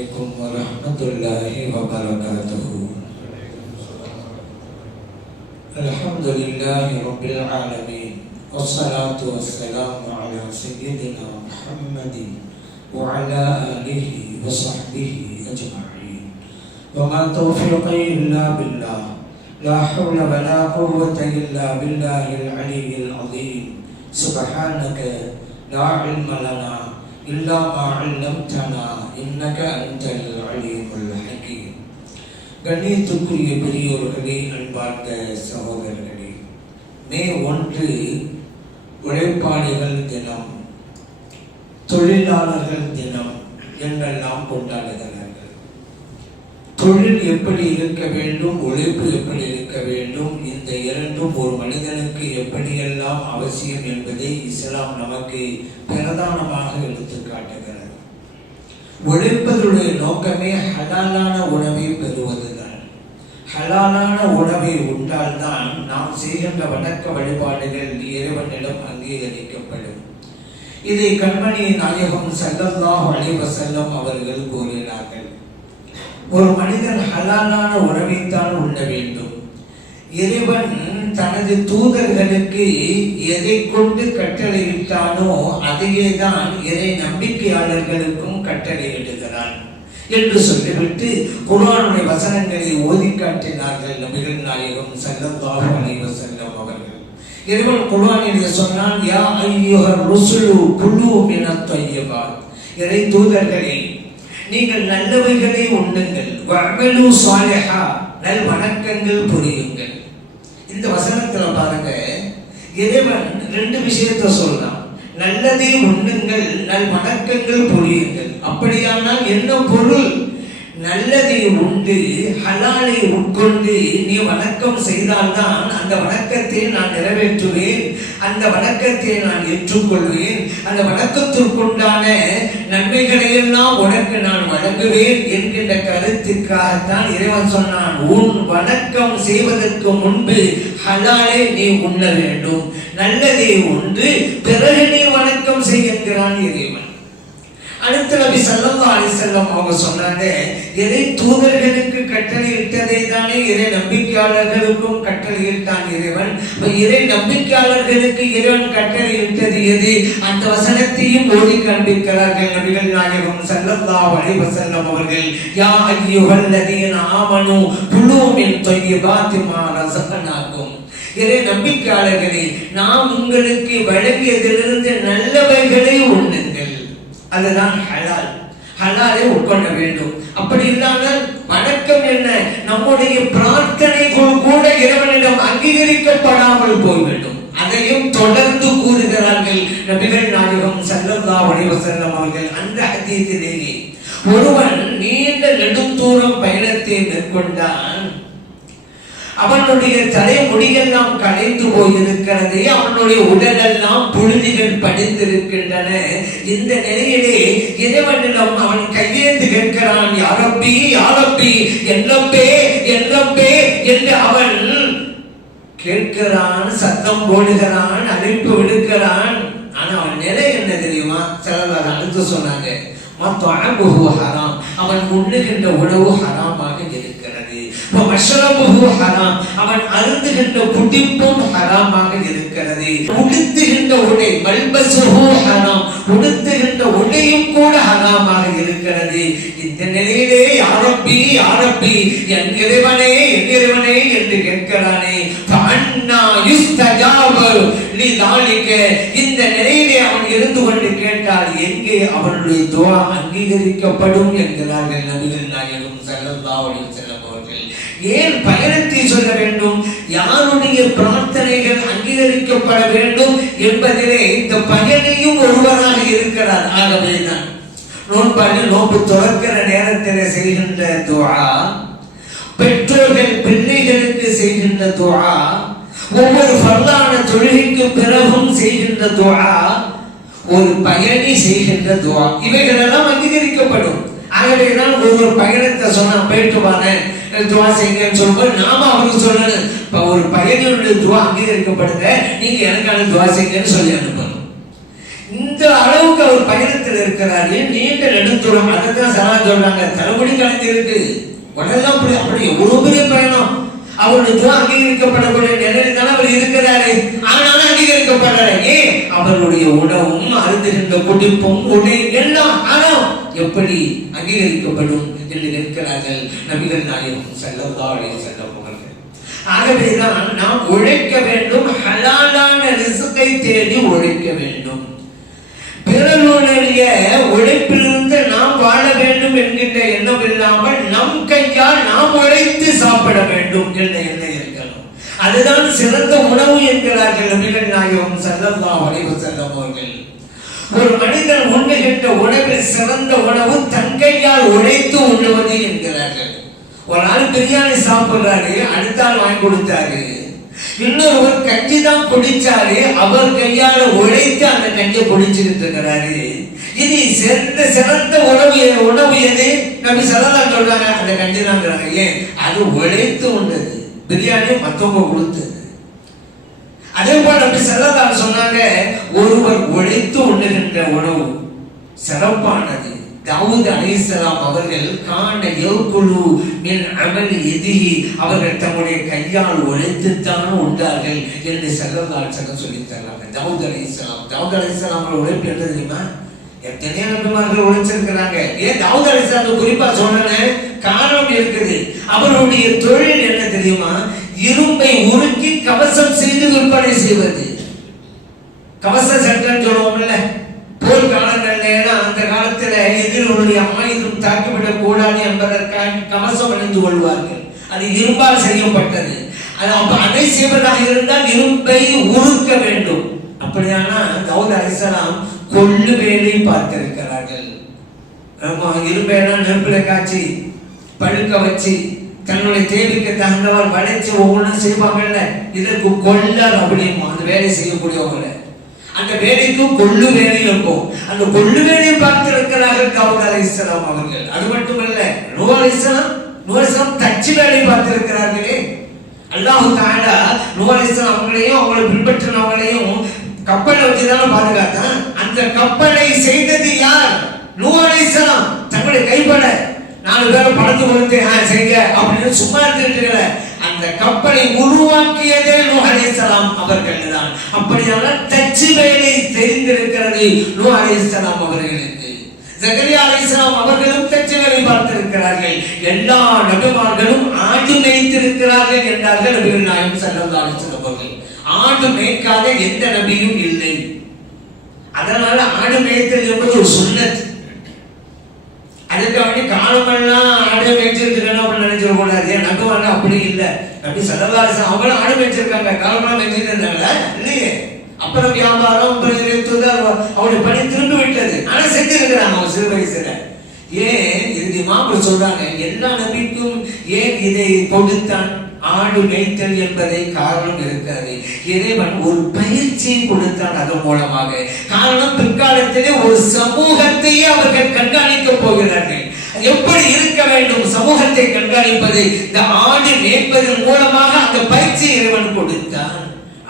عليكم ورحمة الله وبركاته. الحمد لله رب العالمين والصلاة والسلام على سيدنا محمد وعلى آله وصحبه أجمعين. وما توفيقي إلا بالله، لا حول ولا قوة إلا بالله العلي العظيم. سبحانك لا علم لنا إلا ما علمتنا إنك أنت العليم الحكيم. கண்ணியத்துக்குரிய பெரியோர்களே, அன்பார்ந்த சகோதரர்களே, மே 1 உழைப்பாளிகள் தினம், தொழிலாளர்கள் தினம் என்றெல்லாம் கொண்டாடுகிறார்கள். தொழில் எப்படி இருக்க வேண்டும், உழைப்பு எப்படி இருக்க வேண்டும், இந்த இரண்டும் ஒரு மனிதனுக்கு எப்படியெல்லாம் அவசியம் என்பதை இஸ்லாம் நமக்கு பிரதானமாக எடுத்து காட்டுகிறது. உழைப்பதுடைய நோக்கமே ஹலாலான உணவை பெறுவதுதான். ஹலாலான உணவை உண்டால்தான் நாம் செய்கின்ற வணக்க வழிபாடுகள் இறைவனிடம் அங்கீகரிக்கப்படும். இதை கண்மணி நாயகம் ஸல்லல்லாஹு அலைஹி வஸல்லம் அவர்கள் கூறினார்கள். ஒரு மனிதன் ஹலாலான உணவைத்தான் உண்ண வேண்டும். இறைவன் தனது தூதர்களுக்கு எதை கொண்டு கட்டளையிட்டானோ அதையே தான் இறை நம்பிக்கையாளர்களுக்கும் கட்டளையிடுகிறான் என்று சொல்லிவிட்டு குர்ஆனுடைய வசனங்களை ஓதி காட்டினார்கள் நபிகள் நாயகம் ஸல்லல்லாஹு அலைஹி வஸல்லம் அவர்கள். இறைவன் குர்ஆனில் சொன்னான், யா அய்யுஹர் ருசுலு குலு மினத் தய்யிபாத், இறை தூதர்களே நீங்கள் நல்லவைகளை உண்ணுங்கள், வஅமலு ஸாலிஹா, நல் வணக்கங்கள் புரியுங்கள். இந்த வசனத்துல பாருங்க, இறைவன் 2 விஷயத்தை சொல்றான். நல்லதை உண்ணுங்கள், நல் வணக்கங்கள் புரியுங்கள். அப்படியானால் என்ன பொருள்? நல்லதை உண்டு ஹலாலை உட்கொண்டு நீ வணக்கம் செய்தால்தான் அந்த வணக்கத்தை நான் நிறைவேற்றுவேன், அந்த வணக்கத்தை நான் ஏற்றுக்கொள்வேன், அந்த வணக்கத்திற்குண்டான நன்மைகளை எல்லாம் உனக்கு நான் வழங்குவேன் என்கின்ற கருத்துக்காகத்தான் இறைவன் சொன்னான், உன் வணக்கம் செய்வதற்கு முன்பு ஹலாலை நீ உண்ண வேண்டும், நல்லதை உண்டு பிறகு நீ வணக்கம் செய்கிறான் இறைவன். அடுத்த நபி ஸல்லல்லாஹு அலைஹி வஸல்லம் அவங்க சொன்னாங்க, இறை தூதர்களுக்கு கட்டளையிட்டதை தானே இறை நம்பிக்கையாளர்களுக்கும் கட்டளையிட்டான் இறைவன். இறை நம்பிக்கையாளர்களுக்கு இறைவன் கட்டளையிட்டது எது? அந்த வசனத்தையும் ஓதி காண்பிக்கிறார்கள் நபிகள் நாயகம் ஸல்லல்லாஹு அலைஹி வஸல்லம் அவர்கள். யா அய்யுஹல்லதீன ஆமனு குலூ மின் தய்யிபாத்தி மா ரஸக்னாகும், இறை நம்பிக்கையாளர்களே நாம் உங்களுக்கு வழங்கியதிலிருந்து நல்லவைகளை உண்ணுங்கள். அதுதான் ஹலால். ஹலாலை உட்கொள்ள வேண்டும். அப்படி இல்லாமல் வணக்கம் என்ன? நம்முடைய பிரார்த்தனைகள் கூட இறைவனிடம் அங்கீகரிக்கப்படாமல் போய்விடும். அதையும் தொடர்ந்து கூறுகிறார்கள் நபிகள் நாயகம் ஸல்லல்லாஹு அலைஹி வஸல்லம் அவர்கள். அந்த ஹதீஸிலேயே ஒருவன் நீண்ட நெடுந்தூரம் பயணத்தை மேற்கொண்டான், அவனுடைய தலைமுடியெல்லாம் கலைந்து போயிருக்கிறது, அவனுடைய உடலெல்லாம் புழுதிகள் படிந்திருக்கின்றன. இந்த நிலையிலே இறைவனிடம் அவன் கையேந்து கேட்கிறான், யா ரப்பி யா ரப்பி, என் ரப்பே என் ரப்பே என்று அவன் கேட்கிறான், சத்தம் போடுகிறான், அழைப்பு விடுக்கிறான். ஆனா அவன் நிலை என்ன தெரியுமா? சிலர் அடுத்து சொன்னாங்க, மத்அமுஹு ஹராம், அவன் உண்ணுகின்ற உணவு ஹராமாக இருக்கிறது, வமஷ்ரபுஹு ஹராம், அவன் அருந்துகின்ற குடிப்பும் ஹராமாக இருக்கிறது, உடுத்துகின்ற உடை மல்பஸுஹு ஹராம், உடுத்துகின்ற உடையும் கூட ஹராமாக இருக்கிறது. இந்த நிலையிலே யா ரப்பி யா ரப்பி, என் இறைவனே என் இறைவனே என்று கேட்கிறானே, ஃபஅன்னா யுஸ்தஜாபு லிதாலிக, இந்த நிலையிலே அவன் இருந்து கொண்டு கேட்டால் எங்கே அவனுடைய துஆ அங்கீகரிக்கப்படும் என்கிறார்கள் நபிகள் நாயகம் ஸல்லல்லாஹு அலைஹி வஸல்லம் அவர்கள். ஏன் பயணத்தை சொல்ல வேண்டும்? யாருடைய பிரார்த்தனைகள் அங்கீகரிக்கப்பட வேண்டும் என்பதிலே இந்த பயணியும் ஒருவராக இருக்கிறார். ஆகவேதான் நோன்பு துறக்கிற நேரத்தில் செய்கின்ற துஆ, பெற்றோர்கள் பிள்ளைகளுக்கு செய்கின்ற துஆ, ஒவ்வொரு ஃபர்லான தொழுகைக்கு பிறகும் செய்கின்ற துஆ, ஒரு பயணி செய்கின்ற துஆ, இவைகளெல்லாம் அங்கீகரிக்கப்படும். ஆகவேதான் ஒரு பயணத்தை சொன்னா போயிட்டு வாரேன் துஆ செய்யுங்கன்னு சொல்லும்போது நாம அவருக்கு சொல்லணும், இப்ப ஒரு பயணியுடைய துஆ அங்கீகரிக்கப்படுங்க, நீங்க எனக்கான துஆ செய்யுங்கன்னு சொல்லி அனுப்பணும். இந்த அளவுக்கு அவர் பயணத்தில் இருக்கிறாரு, நீண்ட நெடுந்தூரம். அதான் சரா சொல்றாங்க, தலைமுடி கலந்து இருக்கு உடனெல்லாம் அப்படி எவ்வளவு பெரிய பயணம். அவருடைய அங்கீகரிக்கப்படக்கூடிய நிலையில் தான் அவர் இருக்கிறாரு. ஆனாலும் அங்கீகரிக்கப்படல. ஏன்? அவருடைய உணவும் அருந்துகின்ற குடிப்பும் உடை எல்லாம் ஆனால் எப்படி அங்கீகரிக்கப்படும் என்று நிற்கிறார்கள் நபிகள் நாயகம் ஸல்லல்லாஹு அலைஹி வஸல்லம் அவர்கள். ஆகவேதான் நாம் உழைக்க வேண்டும், ஹலாலான ரிஸ்கை தேடி உழைக்க வேண்டும். பிறருடைய உழைப்பிலிருந்து நாம் வாழ வேண்டும் என்கின்ற எண்ணம் இல்லாமல் நம் கையால் நாம் உழைத்து சாப்பிட வேண்டும் என்ற எண்ணம் இருக்கணும். அதுதான் சிறந்த உணவு என்கிறார்கள் நபிகள் நாயகம் ஸல்லல்லாஹு அலைஹி வஸல்லம் அவர்கள். ஒரு மனிதன் உண்ணுகின்ற உணவில் சிறந்த உணவு தன் கையால் உழைத்து உண்ணுவது என்கிறார்கள். ஒரு நாள் பிரியாணி சாப்பிடுறாரு, அடுத்த ஆள் வாங்கி கொடுத்தாரு. இன்னொருவர் கஞ்சி தான் குடிச்சாரு, அவர் கையால உழைத்து அந்த கஞ்சியை குடிச்சுக்கிட்டு இருக்கிறாரு. இது சிறந்த உணவு எது? நபி ஸல்லல்லாஹு சொல்றாங்க, அந்த கஞ்சி தான். ஏன்? அது உழைத்து உண்டது, பிரியாணி மத்தவங்க கொடுத்தது. அதே போல நபி ஸல்லல்லாஹு சொன்னாங்க, ஒருவர் உழைத்து உண்ணுகின்ற உணவு சிறப்பானது. தாவூத் அலைஹிஸ்ஸலாம் அவர்கள் கான யகுலு மின் அமல் யதிஹி, அவர்கள் தம்முடைய கையால் உழைத்துத்தான் உண்டார்கள் என்று ஸல்லல்லாஹு அலைஹி வஸல்லம் சொல்லி தராங்க. தாவூத் அலைஹிஸ்ஸலாம் உழைப்பு என்ன தெரியுமா? எத்தனை நபிமார்கள் உழைச்சிருக்கிறாங்க. ஏன் தாவூத் அலைஹிஸ்ஸலாம் குறிப்பா சொன்னேன்? காரணம் இருக்குது. அவருடைய தொழில் என்ன தெரியுமா? இரும்பை உருக்கி கவசம் செய்து விற்பனை செய்வது. கவச சட்டம் சொல்லுவோம்ல, போர் காலங்கள்ல அந்த காலத்துல எதிரிகளுடைய ஆயுதம் தாக்கிவிடக் கூடாது என்பதற்காக கவசம் அணிந்து கொள்வார்கள். அது இரும்பால் செய்யப்பட்டது. அது அப்ப அதை செய்வதாக இருந்தால் இரும்பை உருக்க வேண்டும். அப்படியானா தாவூத் அலைஹிஸ்ஸலாம் கொள்ளு வேலை பார்த்திருக்கிறார்கள். இரும்பையெல்லாம் நெருப்புல காய்ச்சி பழுக்க வச்சு தன்னுடைய தேவைக்கு தகுந்தவர் வளைச்சு ஒவ்வொன்றும் செய்வாங்கல்ல, இதற்கு கொள்ளர் அப்படிமா அந்த வேலை செய்யக்கூடியவங்கள. அந்த வேலைக்கும் கொள்ளு வேலை இருக்கும். அந்த கொள்ளு வேலையை பார்த்திருக்கிறார்கள் தாவூத் அலைஹிஸ்ஸலாம் அவர்கள். அது மட்டுமல்ல, நூஹ் அலைஹிஸ்ஸலாம் தச்சு வேலை பார்த்திருக்கிறார்களே. அல்லாஹ் தஆலா நூஹ் அலைஹிஸ்ஸலாம் அவங்களையும் அவங்களை பின்பற்றினவங்களையும் கப்பலை வச்சுதான் பாதுகாத்தான். அந்த கப்பலை செய்தது யார்? நூஹ் அலைஹிஸ்ஸலாம். தங்களுடைய கைப்பட 4 பேரை பணத்து கொடுத்து செய்ய அப்படின்னு சும்மா இருந்துட்டு அந்த கப்பலை உருவாக்கியதே நூஹ் அலைஹிஸ்ஸலாம் அவர்கள் தான். அப்படியான தச்சு வேலை தெரிந்திருக்கிறது நூஹ் அலைஹிஸ்ஸலாம் அவர்களுக்கு. ஜக்கரியா அலைஹிஸ்ஸலாம் அவர்களும் தச்சு வேலை பார்த்திருக்கிறார்கள். எல்லா நபிமார்களும் ஆடு மேய்த்திருக்கிறார்கள் என்றார்கள் நபிகள் நாயகம் ஸல்லல்லாஹு அலைஹி வஸல்லம் அவர்கள். ஆடு மேய்க்காத எந்த நபியும் இல்லை. அதனால ஆடு மேய்த்தல் என்பது ஒரு சுன்னத். அதுக்காக காலமெல்லாம் ஆடு மேய்ச்சிருக்கணும் அப்படின்னு நினைச்சிட கூடாது. நபி அப்படி இல்லை. நபி ஸல்லல்லாஹு அலைஹி வஸல்லம் அவங்களும் ஆடு மேய்ச்சிருக்காங்க, காலமெல்லாம் மேய்ச்சிட்டு இருந்தாங்க இல்லையே. அப்புறம் வியாபாரம் அவருடைய பணி திரும்பி விட்டது. ஆனா செஞ்சிருக்கிறாங்க அவங்க சிறு வயசுல. ஏன் இது மாப்பிள்ள சொல்றாங்க, எல்லா நபிக்கும் ஏன் இதை கொடுத்தான்? ஆடு மேய்த்தல் என்பதை காரணம் இருக்கிறது. இறைவன் ஒரு பயிற்சியை கொடுத்தான் அதன் மூலமாக. காரணம், பிற்காலத்திலே ஒரு சமூகத்தையே அவர்கள் கண்காணிக்க போகிறார்கள். எப்படி இருக்க வேண்டும் சமூகத்தை கண்காணிப்பது? இந்த ஆடு மேய்ப்பதன் மூலமாக அந்த பயிற்சியை இறைவன் கொடுத்தான்.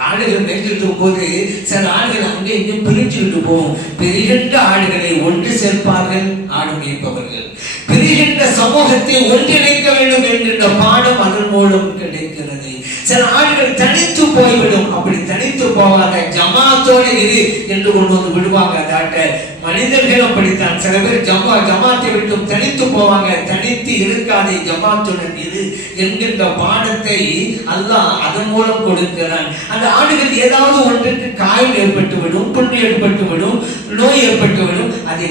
ஆடுகள் மேய்ச்சிட்டு போது சில ஆடுகள் அங்கே இங்கே பிரிச்சுக்கிட்டு போகும். பிரிகின்ற ஆடுகளை ஒன்று சேர்ப்பார்கள் ஆடு மேய்ப்பவர்கள். பிரிகின்ற சமூகத்தை ஒன்றிணைக்க வேண்டும் என்கின்ற பாடம் அதன் மூலம் கிடைக்கிறது. சில ஆடுகள் தனித்து போய்விடும். அப்படி தனித்து போகாத ஜமாத்தோடு இரு என்று கொண்டு வந்து விடுவாங்க. அதாட்ட மனிதர்கள் அப்படித்தான். சில பேர் ஜமாத்தை விட்டும் தனித்து போவாங்க. தனித்து இருக்காதே, ஜமாத்துடன் இரு என்கின்ற பாடத்தை அல்லாஹ் அதன் மூலம் கொடுக்கிறான். அந்த ஆடுகள் ஏதாவது ஒன்றுக்கு காயம் ஏற்பட்டுவிடும், புண்ணு ஏற்பட்டுவிடும், நோய் ஏற்பட்டுவிடும். அதை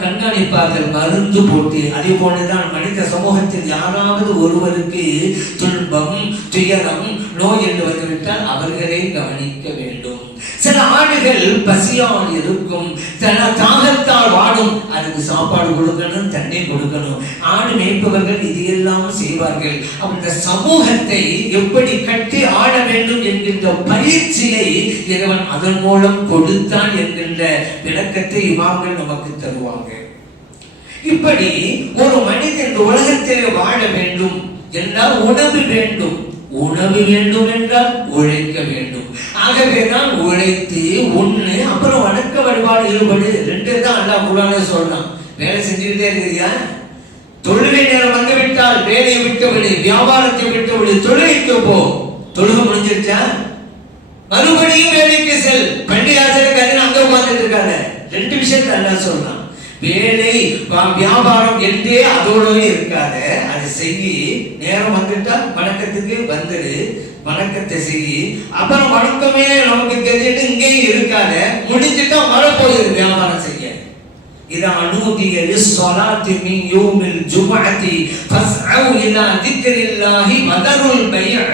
கண்காணிப்பார்கள் மருந்து போட்டு. அதே போலதான் மனித சமூகத்தில் யாராவது ஒருவருக்கு துன்பம், துயரம், நோய் என்று வந்துவிட்டால் அவர்களை கவனிக்க வேண்டும். சில ஆடுகள் பசியால் இருக்கும், தாகத்தால் வாடும். அதுக்கு சாப்பாடு கொடுக்கணும், தண்ணீர் கொடுக்கணும். ஆடு மேய்ப்பவர்கள் இதையெல்லாம் செய்வார்கள். அந்த சமூகத்தை எப்படி கட்டி ஆட வேண்டும் என்கின்ற பயிற்சியை இறைவன் அதன் மூலம் கொடுத்தான் என்கின்ற விளக்கத்தை இமாம்கள் நமக்கு தருவாங்க. இப்படி ஒரு மனிதன் இந்த உலகத்திலே வாழ வேண்டும் என்றால் உணவு வேண்டும். உணவு வேண்டும் என்றால் உழைக்க வேண்டும். ஆகவேதான் உழைத்து ஒண்ணு, அப்புறம் வணக்க வழிபாடு ஈடுபடு. ரெண்டு தான் அல்லாஹ் குர்ஆன்ல சொல்றான். வேலை செஞ்சுக்கிட்டே இருக்கிறியா, தொழுகை நேரம் வந்து விட்டால் வேலையை விட்டு விடு, வியாபாரத்தை விட்டு விடு, தொழுகைக்கு போ. தொழுகை முடிஞ்சிருச்சா, மறுபடியும் வேலைக்கு செல். பண்டிகை ஆசிரியர் அங்க உட்கார்ந்துட்டு இருக்காங்க. ரெண்டு விஷயத்தை அல்லாஹ் சொல்றான். வேலை வியாபாரம் என்றே அதோடவே இருக்காத, அது செய்யி. நேரம் வந்துட்டா வணக்கத்துக்கு வந்துடு, வணக்கத்தை செய்யி. அப்புறம் வணக்கமே நமக்கு தெரிஞ்சுட்டு இங்கேயும் இருக்காத, முடிஞ்சிட்டா மழை போயிரு வியாபாரம் செய்ய. இதா அனுதிய லிஸ்ஸலாத்தி மின் யௌமில் ஜும்அத்தி ஃபஸ்அவு இலா திக்ரில்லாஹி வதருல் பைஅ.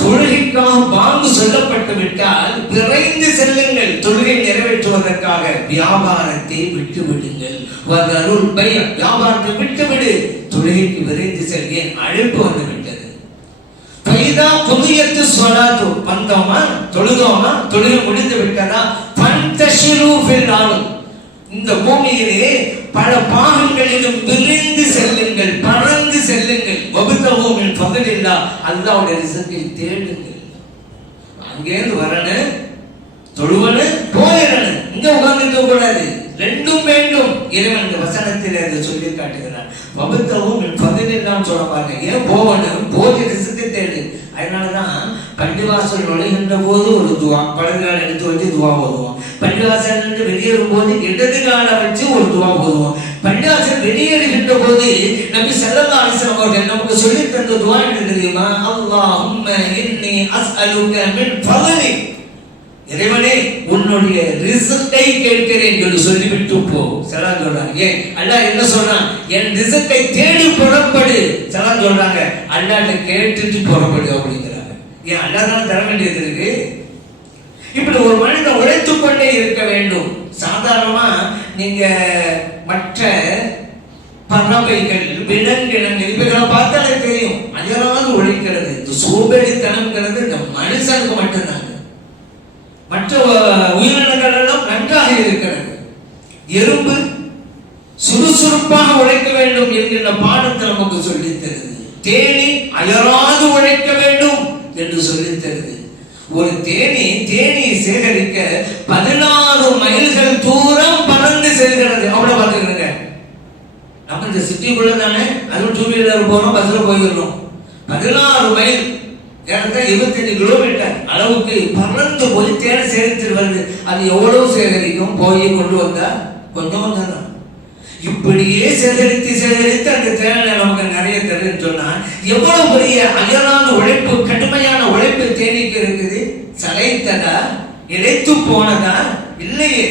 தொழுகைக்காக பாங்கு சொல்லப்பட்டு விட்டால் விரைந்து செல்லுங்கள், தொழுகை நிறைவேற்றுவதற்காக. வியாபாரத்தை விட்டு விடுங்கள். வதருல் பைஅ, வியாபாரத்தை விட்டுவிடு, தொழுகைக்கு விரைந்து செல். ஏன் அழைப்பு வந்து விட்டது. பைதா குதியத்து ஸலாத்து, வந்தோமா தொழுதோமா, தொழுகை முடிந்து விட்டதா, ஃபன்தஷிரு ஃபில் அர்த், இந்த பூமியிலே பல பாகங்களிலும் விரைந்து செல்லுங்கள், பறந்து செல்லுங்கள். வபுதஹு மின் ஃபضலில்லாஹ், அல்லாஹ்வுடைய ரிஸ்கை தேடுங்கள். அங்கேருந்து வரணும், தொழுவணும், போயிடணும், இங்க உட்கார்ந்துக்க கூடாது. ரெண்டும் வேண்டும். இறைவன் இந்த வசனத்தில் அதை சொல்லி காட்டுகிறான். வபுதஹு மின் ஃபضலில்லாஹ் சொல்ல பாருங்க. ஏன் போகணும், போய் ரிஸ்கை தேடு. அதனாலதான் பள்ளிவாசல் நுழைகின்ற போது ஒரு துவா, பலகால் எடுத்து வச்சு துவா ஓதுவோம். பள்ளிவாசல் இருந்து வெளியேறும் போது இடது கால வச்சு ஒரு துவா ஓதுவோம். பள்ளிவாசல் வெளியேறுகின்ற போது நபி ஸல்லல்லாஹு அலைஹி வஸல்லம் அவர்கள் நமக்கு சொல்லி தந்த துவா என்ன தெரியுமா? அல்லாஹும்ம இன்னி அஸ்அலுக மின் ஃபضலிக், இறைவனே உன்னுடைய ரிஸ்கை கேட்கிறேன் என்று சொல்லிவிட்டு போ. சலாம் சொல்றாங்க. ஏன் அல்லாஹ் என்ன சொல்றான்? என் ரிஸ்கை தேடி புறப்படு. சலாம் சொல்றாங்க. அல்லாஹ்ட்ட கேட்டுட்டு புறப்படு அப்படிங்கிறாங்க. ஏன் அல்லாஹ் தான் தர வேண்டியது இருக்கு. இப்படி ஒரு மனிதன் உழைத்துக் கொண்டே இருக்க வேண்டும். சாதாரணமா நீங்க மற்ற பறவைகள், விலங்கினங்கள் இவைகளை பார்த்தாலே தெரியும், அயராது உழைக்கிறது. இந்த சோம்பேறித்தனம்ங்கிறது இந்த மனுஷனுக்கு மட்டும்தாங்க. மற்ற உயிரினங்கள் எல்லாம் நன்றாக இருக்கிறது. எறும்பு சுறுசுறுப்பாக உழைக்க வேண்டும் என்கின்ற பாடத்தை நமக்கு சொல்லித் தருது. தேனி அயராது உழைக்க வேண்டும் என்று சொல்லித் தருது. ஒரு தேனியை சேகரிக்க 16 மைல்கள் தூரம் பறந்து செல்கிறது. அவ்வளவு பார்த்துக்கிறேங்க. நம்ம இந்த சிட்டிக்குள்ள தானே, அதுவும் டூ வீலர் போறோம், பஸ்ல போயிடுறோம். 16 மைல், 25 கிலோமீட்டர் அளவுக்கு பறந்து போய் தேனை சேகரித்து வருது. அது எவ்வளவு சேகரிக்கும்? போய் கொண்டு வந்தா கொஞ்சம் தான். இப்படியே சேகரித்து அந்த தேனை நமக்கு நிறைய தருன்னு சொன்னா எவ்வளவு பெரிய அயரான உழைப்பு, கடுமையான உழைப்பு தேனிக்கு இருக்குது. சளைத்ததா, இழைத்து போனதா? இல்லையே.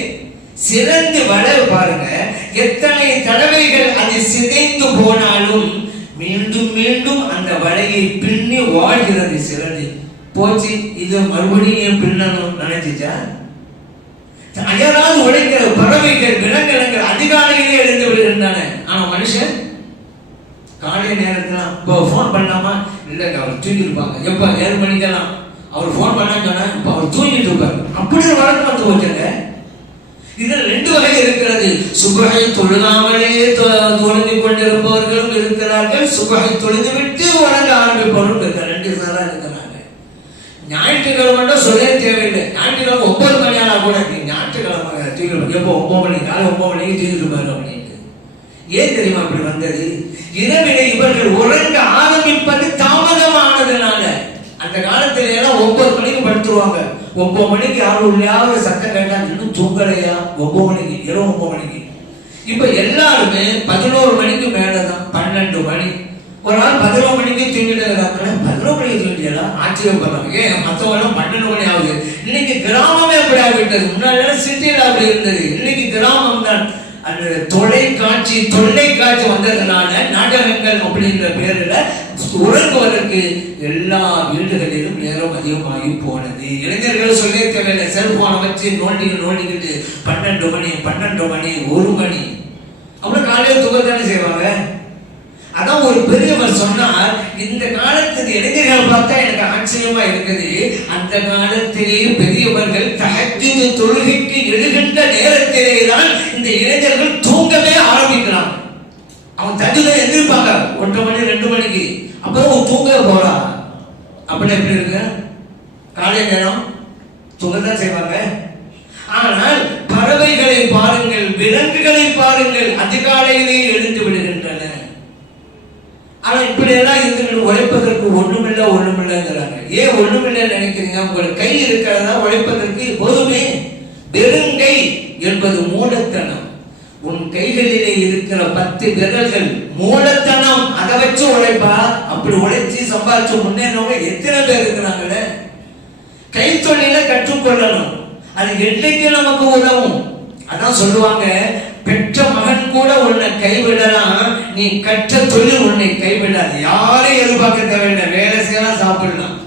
சிறந்து வளர பாருங்க. எத்தனை தடவைகள் அது சிதைந்து போனாலும் மீண்டும் மீண்டும் அந்த வலையை பின்னி வாழ்கிறது. சிறந்து போச்சு, இது மறுபடியும் பின்னணும் நினைச்சுச்சா? அயராது உழைக்கிற பறவைகள், விலங்கினங்கள் அதிகாலையிலே எழுந்து விடுகின்றன. ஆனா மனுஷன் காலை நேரத்துல இப்போ போன் பண்ணாமா? இல்ல அவர் தூங்கி இருப்பாங்க. எப்ப 7 மணிக்கெல்லாம் அவர் போன் பண்ண சொன்னா இப்ப அவர் தூங்கிட்டு இருப்பாரு. அப்படி வழக்கம் வந்து போச்சுங்க. இதுல 2 வகை இருக்கிறது. சுபஹை தொழுகாமலே தொழுந்து கொண்டிருப்பவர்களும் இருக்கிறார்கள், சுபஹை தொழுது விட்டு வழங்க ஆரம்பிப்பவர்களும் இருக்கிறார். 2 சாரா இருக்கிறாங்க. ஞாயிற்றுக்கிழமை சொல்ல தேவையில்லை. ஞாயிற்றுக்கிழமை 9 மணி ஆனா கூட ஞாயிற்றுக்கிழமை தூக்கிட்டு எப்போ 9 மணி, காலை 9 மணிக்கு தூக்கிட்டு இருப்பாரு அப்படின்ட்டு. ஏன் தெரியுமா இப்படி வந்தது? இரவிலே இவர்கள் உறங்க ஆரம்பிப்பது தாமதமானதுனால. அந்த காலத்துல எல்லாம் 9 மணிக்கு படுத்துருவாங்க. 9 மணிக்கு யாரும் உள்ளாவது சத்தம் கேட்டா இன்னும் தூங்கலையா? 9 மணிக்கு, இரவு 9 மணிக்கு. இப்ப எல்லாருமே 11 மணிக்கு மேலதான், 12 மணி. ஒரு நாள் 11 மணிக்கு தூங்கிட்டு இருக்காங்க. 11 மணிக்கு தூங்கிட்டா ஆச்சரியப்படுறாங்க. ஏன் மற்றவங்க 12 மணி ஆகுது. இன்னைக்கு கிராமமே அப்படி ஆகிவிட்டது. முன்னாடி சிட்டியில் அப்படி இருந்தது. இன்னைக்கு கிராமம் தான். அந்த தொலைக்காட்சி வந்ததுனால நாடகங்கள் அப்படின்ற பேரில் உறங்குவதற்கு எல்லா வீடுகளிலும் நேரம் அதிகமாகி போனது. இளைஞர்கள் சொல்லி தேவையில்லை. செல்போனை வச்சு நோண்டிக்கிட்டு 12 மணி 1 மணி அப்புறம் காலையில் தூக்கத்தானே செய்வாங்க. அதான் ஒரு பெரியவர் சொன்னார், இந்த காலத்துக்கு இளைஞர்கள் பார்த்தா எனக்கு ஆச்சரியமா இருக்குது. அந்த காலத்திலே பெரியவர்கள் தஹஜ்ஜுத் தொழுகைக்கு எழுகின்ற நேரத்திலே தான் இந்த இளைஞர்கள் தூங்கவே ஆரம்பிக்கிறான். அவன் தஜ்ஜுதை எந்திருப்பாங்க 1 மணி 2 மணிக்கு. அப்புறம் தூங்க போறான். அப்படி எப்படி இருக்கு? காலை நேரம் தூங்கத்தான் செய்வாங்க. ஆனால் பறவைகளை பாருங்கள், விலங்குகளை பாருங்கள், அதிகாலையிலே எழுந்து விடுகின்றன. ஆனா இப்படி எல்லாம் இருந்து உழைப்பதற்கு ஒண்ணுமில்லைங்கிறாங்க. ஏன் ஒண்ணுமில்லை நினைக்கிறீங்க? உங்களுக்கு கை இருக்கிறதா உழைப்பதற்கு? எப்போதுமே வெறுங்கை என்பது மூலத்தனம். உன் கைகளிலே இருக்கிற 10 விரல்கள் மூலத்தனம். அதை வச்சு உழைப்பா? அப்படி உழைச்சி சம்பாதிச்சு முன்னேறவங்க எத்தனை பேர் இருக்கிறாங்களே. கைத்தொழில கற்றுக்கொள்ளணும். அது என்னைக்கு நமக்கு உதவும். அதான் சொல்லுவாங்க, பெற்ற மகன் கூட உன்னை கைவிடலாம், நீ கற்ற தொழில் உன்னை கைவிடாது. யாரையும் எதிர்பார்க்க தேவையில்லை, வேலை செய்யலாம், சாப்பிடலாம்.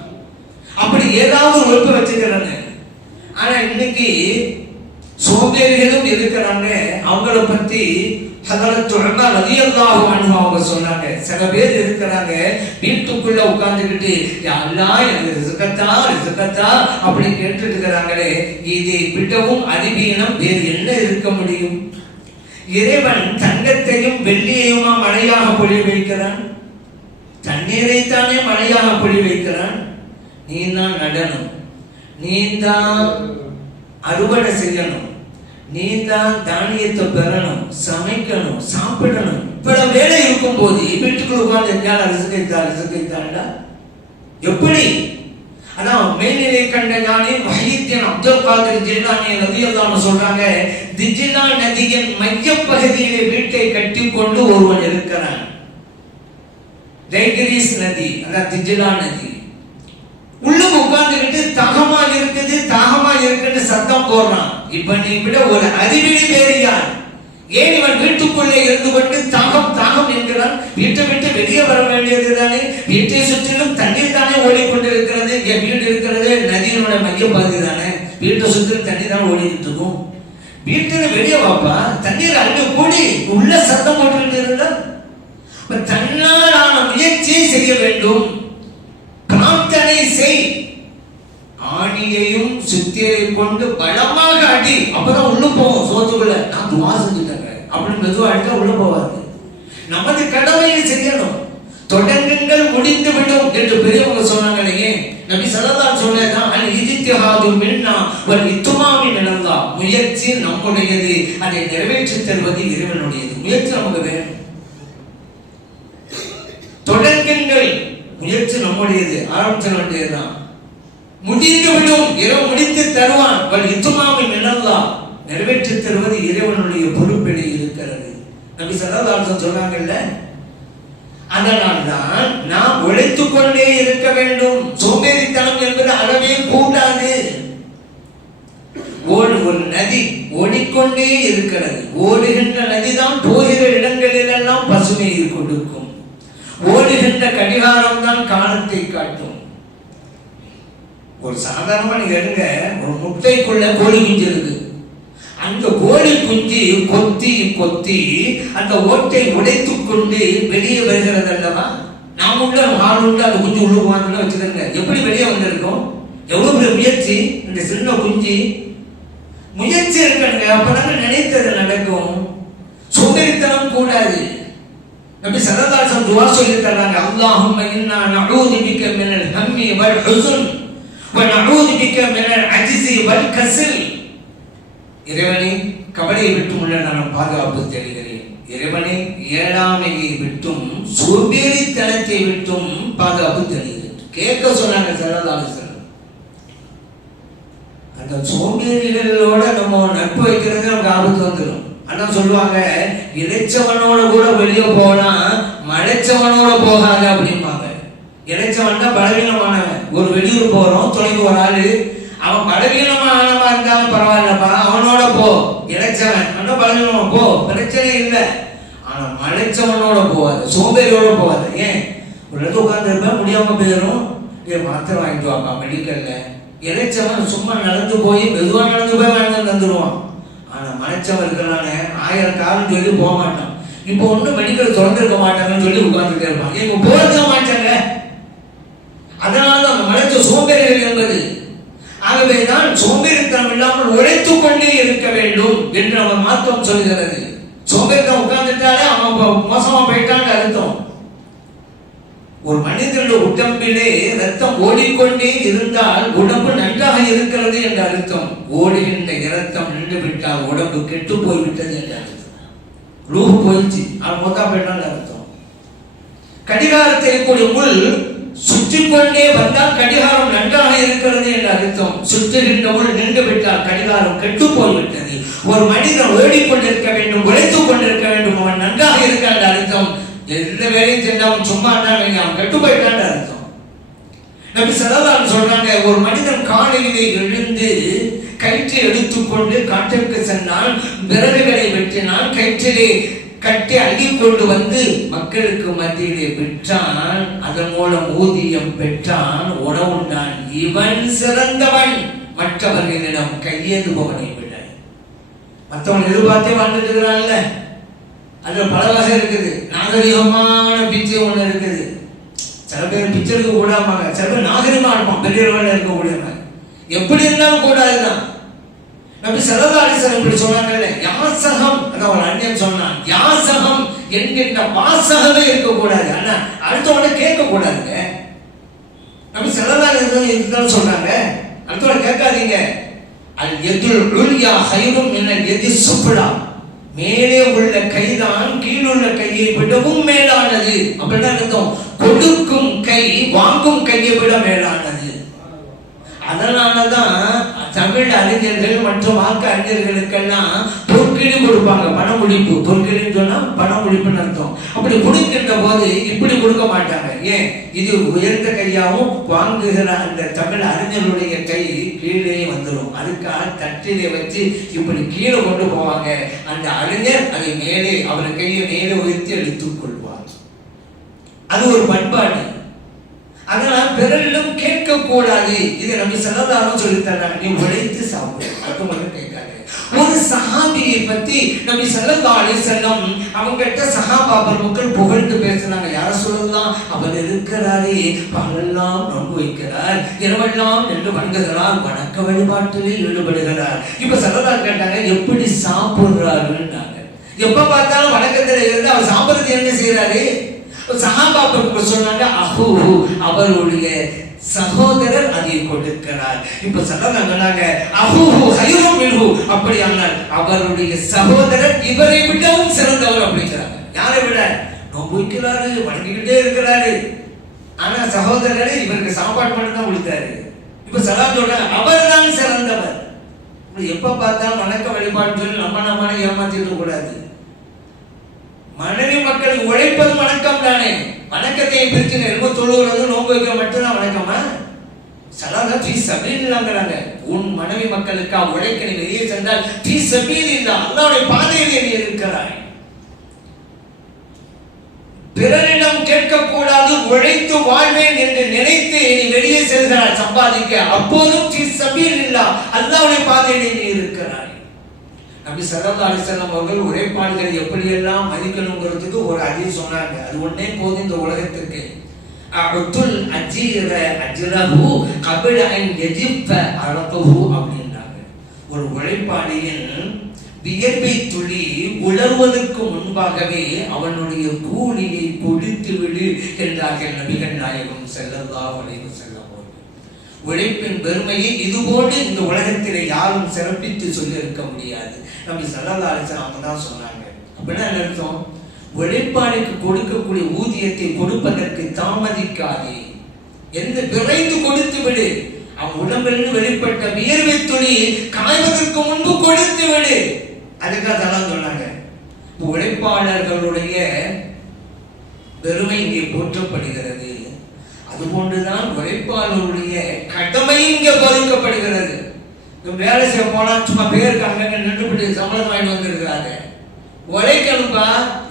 அப்படி ஏதாவது உழைப்பு வச்சுக்கிறாங்க. ஆனா இன்னைக்கு சோம்பேறிகளும் இருக்கிறாங்க. அவங்கள பத்தி ஹதரத் உமர் ரலியல்லாஹு அன்ஹு அவங்க சொன்னாங்க, சில பேர் இருக்கிறாங்க வீட்டுக்குள்ள உட்கார்ந்துக்கிட்டு யா அல்லாஹ் எனக்கு ரிஸ்கத்தா அப்படி கேட்டுட்டு இருக்கிறாங்களே. இதை விடவும் அறிவீனம் வேறு என்ன இருக்க முடியும்? இறைவன் தங்கத்தையும் வெள்ளியையுமா மழையாக பொழி வைக்கிறான்? தண்ணீரை தானே மழையாக பொழி வைக்கிறான். நீ தான் நடனம், நீ தான் அறுவடை செய்யணும், நீ தான் தானியத்தை பெறணும், சமைக்கணும், சாப்பிடணும். இவ்வளவு வேலை இருக்கும் போது வீட்டுக்குள்ள உட்கார்ந்து ரிசுக்கைத்தாண்டா எப்படி? அதான் மேல்நிலை கண்ட ஞானி வஹீதீன் அப்துல் காதிர் ஜிலானி ரலியல்லாஹு அன்ஹு சொல்றாங்க, திஜ்லா நதியின் மையப்பகுதியிலே வீட்டை கட்டிக்கொண்டு ஒருவன் இருக்கிறான். டைக்ரீஸ் நதி, அதான் திஜ்லா நதி. உள்ள உட்கார்ந்துக்கிட்டு தாகமா இருக்குன்னு சத்தம் போடுறான். இப்ப நீ விட ஒரு அறிவிலி வேறு யார்? ஏன் இவன் வீட்டுக்குள்ளே இருந்து கொண்டு தாகம் என்கிறான்? வீட்டை விட்டு வெளியே வர வேண்டியது தானே? வீட்டை சுற்றிலும் தண்ணீர் தானே ஓடிக்கொண்டிருக்கிறது. என் வீடு இருக்கிறது நதியினுடைய மையப்பகுதி தானே, வீட்டை சுற்றிலும் தண்ணி தான் ஓடிக்கிட்டு இருக்கும். வீட்டுல வெளியே வாப்பா, தண்ணீர் அள்ளி கூடி உள்ள சத்தம் போட்டுக்கிட்டு இருந்தா தன்னாலான முயற்சியை செய்ய வேண்டும். பிரார்த்தனை செய். ஆணியையும் சுத்தியை கொண்டு பலமாக அடி, அப்பதான் உள்ள போவோம் சோத்துக்குள்ள. நான் துவா செஞ்சுட்டேங்க அப்படின்னு மெதுவா அடித்தா உள்ள போவாரு. நமது கடமையை செய்யணும். தொடங்குங்கள் முடிந்து விடும் என்று பெரியவங்க சொன்னாங்களே. நபி ஸல்லல்லாஹு அலைஹி வஸல்லம் அல் இஜ்திஹாது மின்னா வல் இத்மாமி மினல்லாஹ். முயற்சி நம்முடையது, அதை நிறைவேற்றி தருவது இறைவனுடையது. முயற்சி நமக்கு வேணும். தொடங்குங்கள், முயற்சி நம்முடையது, ஆரம்பிச்ச வேண்டியதுதான். முடிந்து விடும், இறைவன் முடித்து தருவான். வல் இத்மாமி மினல்லாஹ், நிறைவேற்றி தருவது இறைவனுடைய பொறுப்பிலே இருக்கிறது. நபி ஸல்லல்லாஹு அலைஹி வஸல்லம் சொன்னாங்கல்ல. அதனால்தான் நாம் உழைத்துக் கொண்டே இருக்க வேண்டும். சோம்பேறித்தனம் என்பது அறவே கூடாது. ஒரு நதி ஓடிக்கொண்டே இருக்கிறது. ஓடுகின்ற நதிதான் போகிற இடங்களிலெல்லாம் பசுமையை கொடுக்கும். ஓடுகின்ற கடிகாரம் தான் காலத்தை காட்டும். ஒரு சாதாரணமா நீங்க எடுங்க, ஒரு முட்டைக்குள்ள கோழி குஞ்சு இருக்கு. அந்த கோழி குஞ்சு கொத்தி அந்த ஓட்டை உடைத்துக் கொண்டு வெளியே வருகிறது அல்லவா? நாம் உள்ள ஆள் உண்டு, அந்த குஞ்சு உள்ள வாங்க வச்சுக்கிறங்க. எப்படி வெளியே வந்திருக்கும்? எவ்வளவு பெரிய முயற்சி! இந்த சின்ன குஞ்சு முயற்சி இருக்காங்க, அப்பதாங்க நினைத்தது நடக்கும். சோம்பேறித்தனம் கூடாது. நபி ஸல்லல்லாஹு அலைஹி வஸல்லம் துஆ சொல்லி தராங்க, அல்லாஹும்ம இன்னா நஊது பிக மினல் ஹம்மி வல் ஹுஸ்ன் வ நஊது பிக மினல் அஜ்ஸி வல் கஸல். இறைவனே, கவலையை விட்டும் உள்ள நான் பாதுகாப்பு தேடுகிறேன். இறைவனே, ஏழாமையை விட்டும் சோம்பேறித்தனத்தை விட்டும் பாதுகாப்பு தேடுகிறேன். கேட்க சொன்னாங்க ஸல்லல்லாஹு அலைஹி வஸல்லம். அந்த சோம்பேறிகளோட நம்ம நட்பு வைக்கிறது நமக்கு ஆபத்து வந்துடும். ஆனா சொல்லுவாங்க, இளைச்சவனோட கூட வெளியே போனா மலைச்சவனோட போகாது அப்படிம்பாங்க. இளைச்சவன் தான் பலவீனமானவன். ஒரு வெளியூர் போறோம், தொலைக்கு ஒரு ஆளு, அவன் பலவீனமானவா இருந்தாலும் பரவாயில்லப்பா, அவனோட போ. இளைச்சவன் அவனோட பலவீனமா போ, பிரச்சனை இல்லை. ஆனா மலைச்சவனோட போவாது, சோம்பேறியோட போவாது. ஏன்? ஒரு இடத்துல உட்கார்ந்து இருப்பேன், முடியாம போயிடும், மாத்திரை வாங்கிட்டு வாப்பா மெடிக்கல்ல. இளைச்சவன் சும்மா நடந்து போய் மெதுவா நடந்து போய் வாங்கி தந்துடுவான். ஆனா மலைச்சவன் இருக்கிறான 1000 காலம் சொல்லி போக மாட்டான். இப்போ ஒன்னும் மெடிக்கல் திறந்திருக்க மாட்டாங்கன்னு சொல்லி உட்கார்ந்துட்டே இருப்பான். இப்ப போறதுக்க மாட்டாங்க. அதனால அந்த மலைச்ச சோம்பேறிகள் என்பது. ஆகவேதான் சோம்பேறித்தனம் இல்லாமல் உழைத்துக் கொண்டே இருக்க வேண்டும் என்று அவன் மாற்றம் சொல்கிறது. சோம்பேறித்தனம் உட்கார்ந்துட்டாலே அவன் மோசமா போயிட்டான்னு அர்த்தம். ஒரு மனிதனுடைய உடம்பிலே ரத்தம் ஓடிக்கொண்டே இருந்தால் உடம்பு நன்றாக இருக்கிறது என்ற அர்த்தம். ஓடுகின்ற இரத்தம் நின்று விட்டால் உடம்பு கெட்டு போய்விட்டது என்ற அர்த்தம். ரூஹ் போயிடுச்சு, அது மொத்தா போயிட்டான்னு அர்த்தம். கடிகாரத்தை கூடிய முள் சுற்றி கொண்டே வந்தால் கடிகாரம் நன்றாக இருக்கிறது என்ற அர்த்தம். சுற்றுகின்ற முள் நின்று விட்டால் கடிகாரம் கெட்டு போய்விட்டது. ஒரு மனிதன் ஓடிக்கொண்டிருக்க வேண்டும், உழைத்துக் கொண்டிருக்க வேண்டும், அவன் நன்றாக இருக்கான் அர்த்தம். எந்த வேலையும் செஞ்சாலும் சும்மா அவன் கெட்டு போயிட்டான் அர்த்தம். நபி ஸல்லல்லாஹு அலைஹி சொல்றாங்க, ஒரு மனிதன் காலையிலே எழுந்து கயிற்றை எடுத்துக்கொண்டு காட்டிற்கு சென்றால், விறகுகளை வெட்டினால், கயிற்றிலே கட்டி அள்ளி கொண்டு வந்து மக்களுக்கு மத்தியிலே விற்றான், அதன் மூலம் ஊதியம் பெற்றான், உணவுண்டான். இவன் சிறந்தவன் மற்றவர்களிடம் கையேந்துபவனை விட. மற்றவன் எதிர்பார்த்தே வாழ்ந்துட்டு இருக்கிறான்ல, அதுல பல வகை இருக்குது. நாகரிகமான பிச்சை ஒண்ணு இருக்குது. சில பேர் பிச்சை இருக்க கூடாமாங்க, சில பேர் நாகரிகமா இருப்பான், பெரியவர்கள் இருக்கக்கூடியவங்க. எப்படி இருந்தாலும் கூடாதுதான். நபி ஸல்லல்லாஹு அலைஹி வஸல்லம் இப்படி சொன்னாங்கல்ல, யாசகம், அதான் அண்ணன் சொன்னான், யாசகம் என்கின்ற வாசகமே இருக்கக்கூடாது. ஆனா அடுத்தவங்க கேட்க கூடாதுங்க. நபி ஸல்லல்லாஹு அலைஹி வஸல்லம் இதுதான் சொன்னாங்க, அடுத்தவங்க கேட்காதீங்க. அல் யதுல் உல்யா ஹைரும் மினல் யதிஸ் சுஃப்லா, மேலே உள்ள கைதான் கீழுள்ள கையை விடவும் மேலானது. அப்படின்னா அர்த்தம், கொடுக்கும் கை வாங்கும் கையை விட மேலானது. அதனாலதான் தமிழ் அறிஞர்கள் மற்றும் வாக்கு அறிஞர்களுக்கெல்லாம் பொற்கிழி கொடுப்பாங்க, பணமுடிப்பு. பொற்கிழின்னு சொன்னா பணமுடிப்புன்னு அர்த்தம். அப்படி கொடுக்கின்ற போது இப்படி கொடுக்க மாட்டாங்க. ஏன்? இது உயர்ந்த கையாவும் வாங்குகிற அந்த தமிழ் அறிஞர்களுடைய கை கீழே வந்துடும். அதுக்காக தட்டிலே வச்சு இப்படி கீழே கொண்டு போவாங்க. அந்த அறிஞர் அதை மேலே, அவர் கையை மேலே உயர்த்தி எடுத்துக் கொள்வார். அது ஒரு பண்பாடு. அதனால் பிறரிடம் கேட்க கூடாது. இதை நபி ஸல்லல்லாஹு அலைஹி வஸல்லம் சொல்லி தராங்க. நீ உழைத்து சாப்பிடு, அடுத்தவங்க கேட்காது. ஒரு சஹாபியை பத்தி நபி ஸல்லல்லாஹு அலைஹி வஸல்லம் அவங்ககிட்ட சஹாபா பெருமக்கள் புகழ்ந்து பேசினாங்க. யார சொல்லலாம், அவர் இருக்கிறாரே, பகலெல்லாம் நோன்பு வைக்கிறார், இரவெல்லாம் நின்று வணங்குகிறார், வணக்க வழிபாட்டிலே ஈடுபடுகிறார். இப்ப ஸல்லல்லாஹு கேட்டாங்க, எப்படி சாப்பிடுறாருன்னாங்க. எப்ப பார்த்தாலும் வணக்கத்தில் இருந்து அவர் சாப்பிடுறது என்ன செய்யறாரு? சஹாபா பெருமக்கள் சொன்னாங்க, அஹூஹு, அவருடைய சகோதரர் அதை கொடுக்கிறார். இப்ப சொன்னாங்க, அஹூஹு ஹைரும் மின்ஹு, அப்படியானால் அவருடைய சகோதரர் இவரை விடவும் சிறந்தவர் அப்படிங்கிறாங்க. யாரை விட? நோன்பு வைக்கிறாரு, வணங்கிக்கிட்டே இருக்கிறாரு, ஆனா சகோதரரை இவருக்கு சாப்பாடு மட்டும் தான் கொடுத்தாரு. இப்ப சலாம் சொல்றாங்க, அவர் தான் சிறந்தவர். எப்ப பார்த்தாலும் வணக்க வழிபாடு சொல்லி நம்ம ஏமாத்திட்டு கூடாது. மனைவி மக்கள் உழைப்பது வணக்கம் தானே. வணக்கத்தை பிரிச்சுங்க, ரொம்ப தொழுகிறது நோன்பு வைக்க மட்டும்தான் வணக்கமா? சலாதா ஃபீ சபீலில்லாஹ்ங்கறாங்க. உன் மனைவி மக்களுக்கு உழைக்க நீ வெளியே சென்றால் ஃபீ சபீலில்லாஹ், அல்லாஹ்வுடைய பாதையிலே நீ இருக்கிறாய். பிறரிடம் கேட்க கூடாது, உழைத்து வாழ்வேன் என்று நினைத்து நீ வெளியே செல்கிறாய் சம்பாதிக்க, அப்போதும் ஃபீ சபீலில்லாஹ், அல்லாஹ்வுடைய பாதையிலே நீ இருக்கிறாய். நபி ஸல்லல்லாஹு அலைஹி வஸல்லம் அவர்கள் உழைப்பாளிகளை எப்படியெல்லாம் மதிக்கணுங்கிறதுக்கு ஒரு ஹதீஸ் சொன்னாங்க. அது ஒண்ணே போதும் இந்த உலகத்துக்கு. அஅதுல் அஜீர அஜ்ரஹு கப்ல அன் யஜிஃப அரதுஹு அப்படின்றாங்க. ஒரு உழைப்பாளியின் வியர்வை துளி உலர்வதற்கு முன்பாகவே அவனுடைய கூலியை கொடுத்து விடு என்றார்கள் நபிகள் நாயகம் ஸல்லல்லாஹு அலைஹி வஸல்லம். உழைப்பின் பெருமையை இதுபோன்று இந்த உலகத்திலே யாரும் சிறப்பித்து சொல்லி இருக்க முடியாது. நபி ஸல்லல்லாஹு அலைஹி வஸல்லம் தான் சொன்னாங்க. அப்படின்னா என்ன அர்த்தம்? உழைப்பாளிக்கு கொடுக்கக்கூடிய ஊதியத்தை கொடுப்பதற்கு தாமதிக்காதே, எந்த விரைந்து கொடுத்து விடு. அவன் உடம்பிலிருந்து வெளிப்பட்ட வியர்வை துளி காய்வதற்கு முன்பு கொடுத்து விடு. அதுக்காக தான் சொன்னாங்க. உழைப்பாளர்களுடைய பெருமை இங்கே போற்றப்படுகிறது. அதுபோன்றுதான் உழைப்பாளருடைய கடமை இங்கே பாதிக்கப்படுகிறது. வேலை செய்ய போனா சும்மா பேருக்கு அங்க நின்றுபிட்டு சம்பளம் வாங்கிட்டு வந்திருக்கிறாங்க. உழைக்கணும்பா.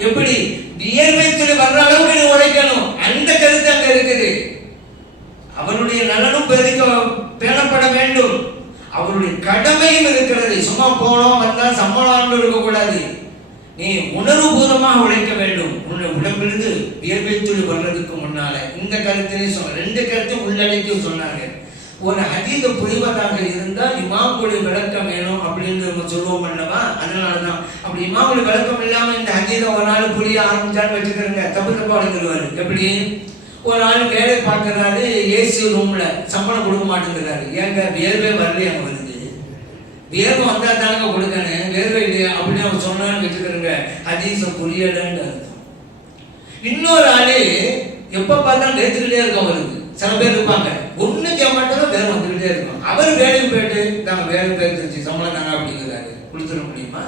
எப்படி? வியர்வைத்துல வர்ற அளவுக்கு நீ உழைக்கணும். அந்த கருத்து அங்க இருக்குது. அவருடைய நலனும் பேணப்பட வேண்டும், அவருடைய கடமையும் இருக்கிறது. சும்மா போனோம் வந்தா சம்பளம் இருக்க கூடாது. நீ உணர்வுபூர்வமாக உழைக்க வேண்டும். உடம்பிலிருந்து வியர்வை துளி வர்றதுக்கு முன்னால இந்த கருத்திலே சொன்ன ரெண்டு கருத்து உள்ளடக்கி சொன்னாங்க. ஒரு ஹதீஸ புரிவதாக இருந்தால் இமாமுடைய விளக்கம் வேணும் அப்படின்னு நம்ம சொல்லுவோம் அல்லவா? அதனாலதான் அப்படி இமாமுடைய விளக்கம் இல்லாம இந்த ஹதீஸ ஒரு நாள் புரிய ஆரம்பிச்சான்னு வச்சுக்கிறங்க, தப்பு தப்பா வளர்ந்துருவாரு. எப்படி? ஒரு ஆள் வேலை பார்க்கறாரு, ஏசி ரூம்ல சம்பளம் கொடுக்க மாட்டேங்கிறாரு. ஏங்க வேர்வே வரலையே, அங்க வருது. வேர்வை வந்தா தாங்க கொடுக்கணும், வேர்வை இல்லையா அப்படின்னு அவர் சொன்னான்னு வச்சுக்கிறேங்க, ஹதீஸ புரியலன்னு அர்த்தம். இன்னொரு ஆளு எப்ப பார்த்தாலும் வேத்துக்கிட்டே இருக்க வருது. சில பேர் இருப்பாங்க, ஒண்ணு கேட்க மாட்டாலும் வேலை வந்துகிட்டே இருக்கும். அவர் வேலைக்கு போயிட்டு நாங்க வேலை போயிட்டு சம்பளம் தாங்க அப்படிங்கிறாரு, கொடுத்துட முடியுமா?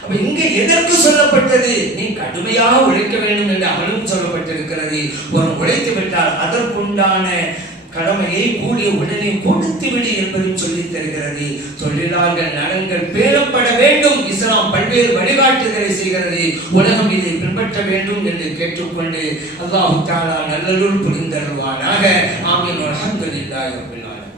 அப்ப இங்க எதற்கு சொல்லப்பட்டது? நீ கடுமையாக உழைக்க வேண்டும் என்று அவளும் சொல்லப்பட்டிருக்கிறது. ஒரு உழைத்து விட்டால் அதற்குண்டான கடமையை கூடிய உடனே கொடுத்து விடு என்பதும் சொல்லி தருகிறது. தொழிலாளர்கள் நலன்கள் பேணப்பட வேண்டும். இஸ்லாம் பல்வேறு வழிகாட்டுதலை செய்கிறது. உலகம் இதை பின்பற்ற வேண்டும் என்று கேட்டுக்கொண்டு அல்லாஹ் தஆலா நல்லருள் புரிந்தருள்வானாக. ஆமீன். அல்ஹம்துலில்லாஹி ரப்பில் ஆலமீன்.